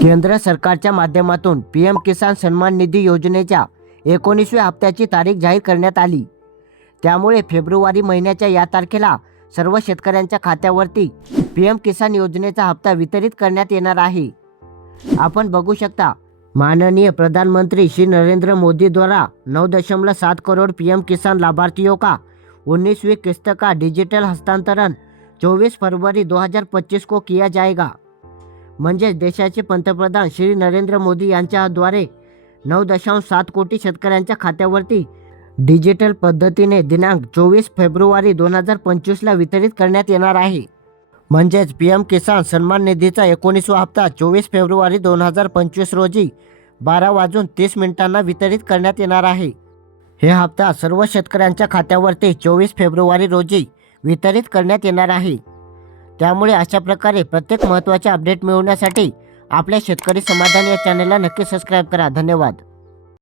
केंद्र सरकारच्या माध्यमातून पी एम किसान सन्मान निधी योजनेच्या एकोणीसव्या हप्त्याची तारीख जाहीर करण्यात आली. त्यामुळे फेब्रुवारी महिन्याच्या या तारखेला सर्व शेतकऱ्यांच्या खात्यावरती पी एम किसान योजनेचा हप्ता वितरित करण्यात येणार आहे. आपण बघू शकता माननीय प्रधानमंत्री श्री नरेंद्र मोदी द्वारा दशमलव सात करोड़ पी एम किसान लाभार्थियों हो का? उन्नीसवीं किस्त का डिजिटल हस्तांतरण? 24 फरवरी 2025 को किया जाएगा? म्हणजेच देशाचे पंतप्रधान श्री नरेंद्र मोदी यांच्याद्वारे नऊ दशांश सात कोटी शेतकऱ्यांच्या खात्यावरती डिजिटल पद्धतीने दिनांक चोवीस फेब्रुवारी दोन हजार पंचवीसला वितरित करण्यात येणार आहे. म्हणजेच पी एम किसान सन्मान निधीचा एकोणीसवा हप्ता चोवीस फेब्रुवारी दोन हजार पंचवीस रोजी बारा वाजून तीस मिनिटांना वितरित करण्यात येणार आहे. हे हप्ता सर्व शेतकऱ्यांच्या खात्यावरती चोवीस फेब्रुवारी रोजी वितरित करण्यात येणार आहे. त्यामुळे अशा प्रकारे प्रत्येक महत्त्वाचे अपडेट मिळवण्यासाठी आपल्या शेतकरी समाधान या चॅनलला नक्की सबस्क्राईब करा. धन्यवाद.